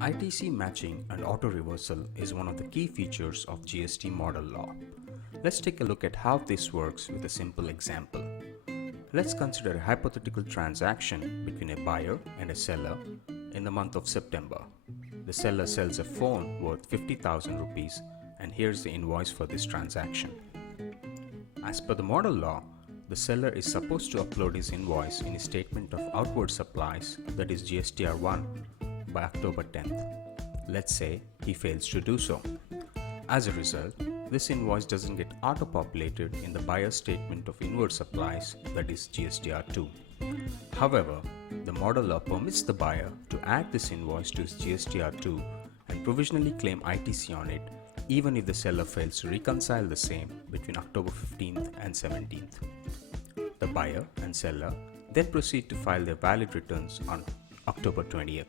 ITC matching and auto reversal is one of the key features of GST model law. Let's take a look at how this works with a simple example. Let's consider a hypothetical transaction between a buyer and a seller in the month of September. The seller sells a phone worth 50,000 rupees, and here's the invoice for this transaction. As per the model law, the seller is supposed to upload his invoice in his statement of outward supplies, that is GSTR1, by October 10th. Let's say he fails to do so. As a result, this invoice doesn't get auto-populated in the buyer's statement of inward supplies, that is GSTR2. However, the model law permits the buyer to add this invoice to his GSTR2 and provisionally claim ITC on it, even if the seller fails to reconcile the same between October 15th and 17th. The buyer and seller then proceed to file their valid returns on October 20th.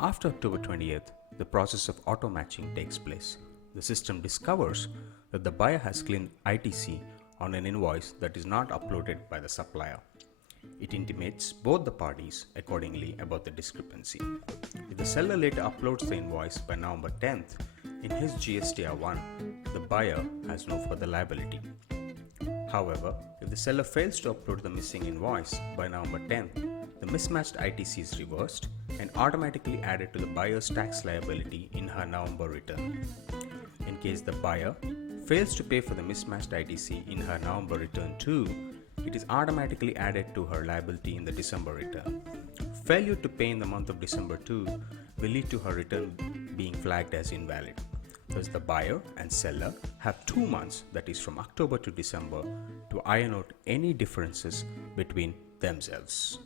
After October 20th, the process of auto matching takes place. The system discovers that the buyer has claimed ITC on an invoice that is not uploaded by the supplier. It intimates both the parties accordingly about the discrepancy. If the seller later uploads the invoice by November 10th in his GSTR1, the buyer has no further liability. However, if the seller fails to upload the missing invoice by November 10th, the mismatched ITC is reversed and automatically added to the buyer's tax liability in her November return. In case the buyer fails to pay for the mismatched ITC in her November return too, it is automatically added to her liability in the December return. Failure to pay in the month of December too will lead to her return being flagged as invalid. Thus, the buyer and seller have 2 months, that is from October to December, to iron out any differences between themselves.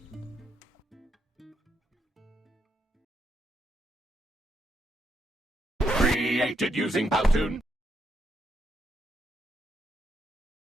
Created using Powtoon.